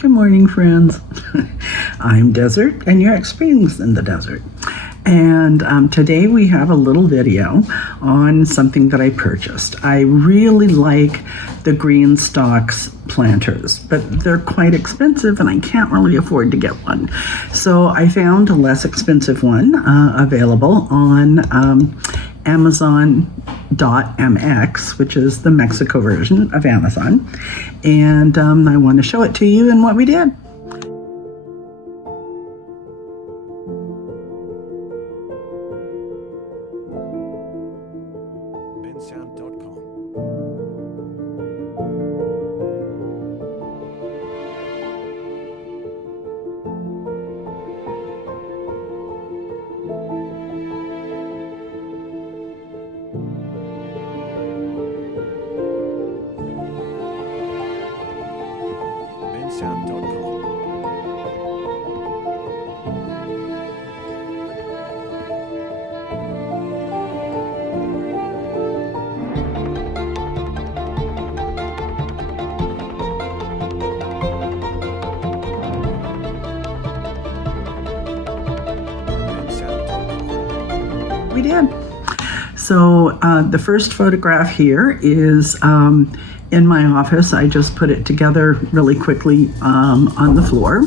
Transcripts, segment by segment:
Good morning, friends. I'm Desert, and you're experiencing the desert. And today we have a little video on something that I purchased. I really like the green stalks planters, but they're quite expensive and I can't really afford to get one. So I found a less expensive one available on Amazon.mx, which is the Mexico version of Amazon. And I want to show it to you and what we did. We did. So the first photograph here is in my office. I just put it together really quickly on the floor.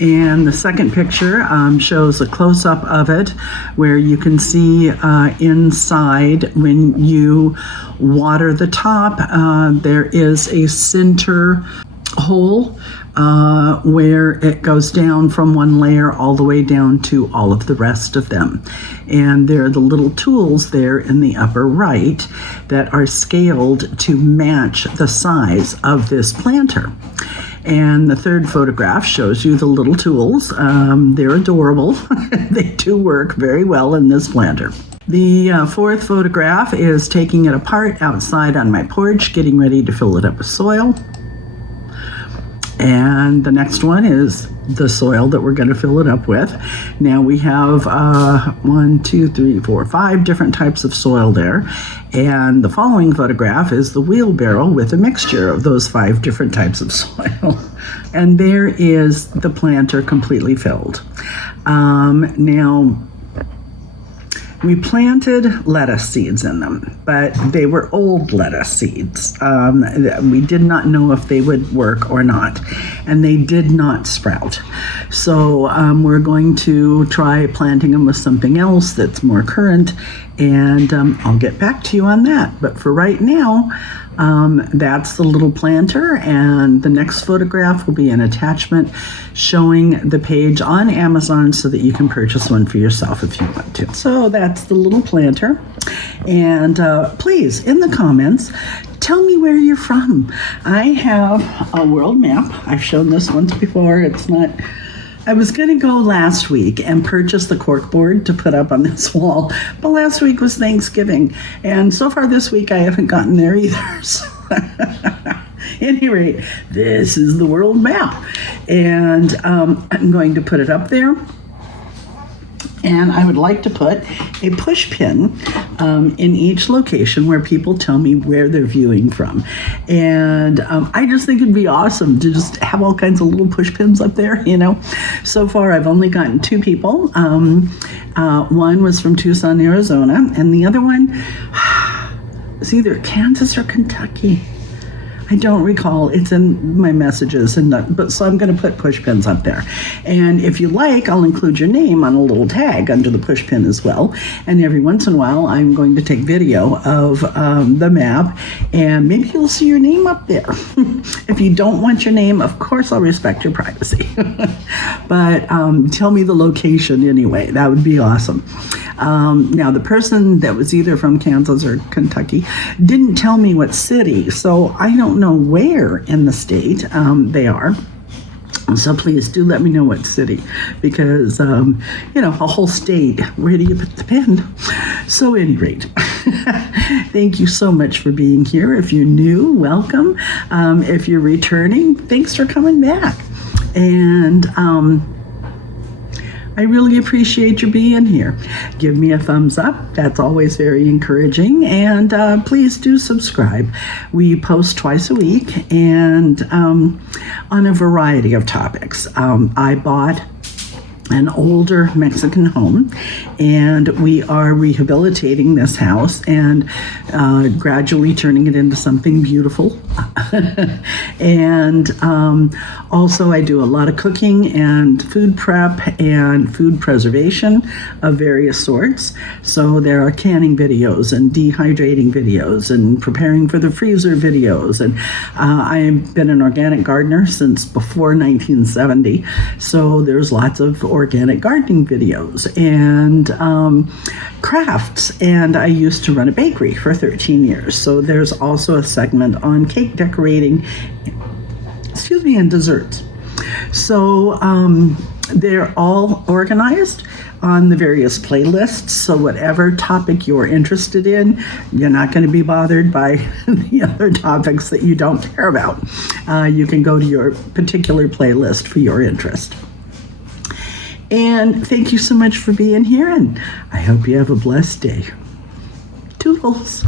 And the second picture shows a close-up of it where you can see inside when you water the top, there is a center hole where it goes down from one layer all the way down to all of the rest of them. And there are the little tools there in the upper right that are scaled to match the size of this planter. And the third photograph shows you the little tools. They're adorable. They do work very well in this planter. The fourth photograph is taking it apart outside on my porch, getting ready to fill it up with soil. And the next one is the soil that we're going to fill it up with. Now we have 5 different types of soil there. And the following photograph is the wheelbarrow with a mixture of those 5 different types of soil. And there is the planter completely filled. Now, we planted lettuce seeds in them, but they were old lettuce seeds. We did not know if they would work or not, and they did not sprout. So we're going to try planting them with something else that's more current, and I'll get back to you on that. But for right now, that's the little planter, and the next photograph will be an attachment showing the page on Amazon so that you can purchase one for yourself if you want to. So that's the little planter, and please, in the comments, tell me where you're from. I have a world map. I've shown this once before. It's not... I was going to go last week and purchase the corkboard to put up on this wall, but last week was Thanksgiving, and so far this week I haven't gotten there either. So at any rate, this is the world map, and I'm going to put it up there. And I would like to put a push pin in each location where people tell me where they're viewing from. And I just think it'd be awesome to just have all kinds of little push pins up there, you know. So far, I've only gotten 2 people. One was from Tucson, Arizona, and the other one was either Kansas or Kentucky. I don't recall. It's in my messages, but so I'm going to put push pins up there. And if you like, I'll include your name on a little tag under the push pin as well. And every once in a while, I'm going to take video of the map, and maybe you'll see your name up there. If you don't want your name, of course, I'll respect your privacy. But tell me the location anyway. That would be awesome. Now, the person that was either from Kansas or Kentucky didn't tell me what city, so I don't know where in the state they are. So please do let me know what city, because, you know, a whole state, where do you put the pin? So at any rate, thank you so much for being here. If you're new, welcome. If you're returning, thanks for coming back. And I really appreciate you being here. Give me a thumbs up. That's always very encouraging. And please do subscribe. We post twice a week. And on a variety of topics. I bought an older Mexican home, and we are rehabilitating this house and gradually turning it into something beautiful. And also I do a lot of cooking and food prep and food preservation of various sorts. So there are canning videos and dehydrating videos and preparing for the freezer videos. And I've been an organic gardener since before 1970. So there's lots of organic gardening videos and crafts. And I used to run a bakery for 13 years. So there's also a segment on cake decorating, and desserts. So they're all organized on the various playlists. So whatever topic you're interested in, you're not going to be bothered by the other topics that you don't care about. You can go to your particular playlist for your interest. And thank you so much for being here, and I hope you have a blessed day. Toodles.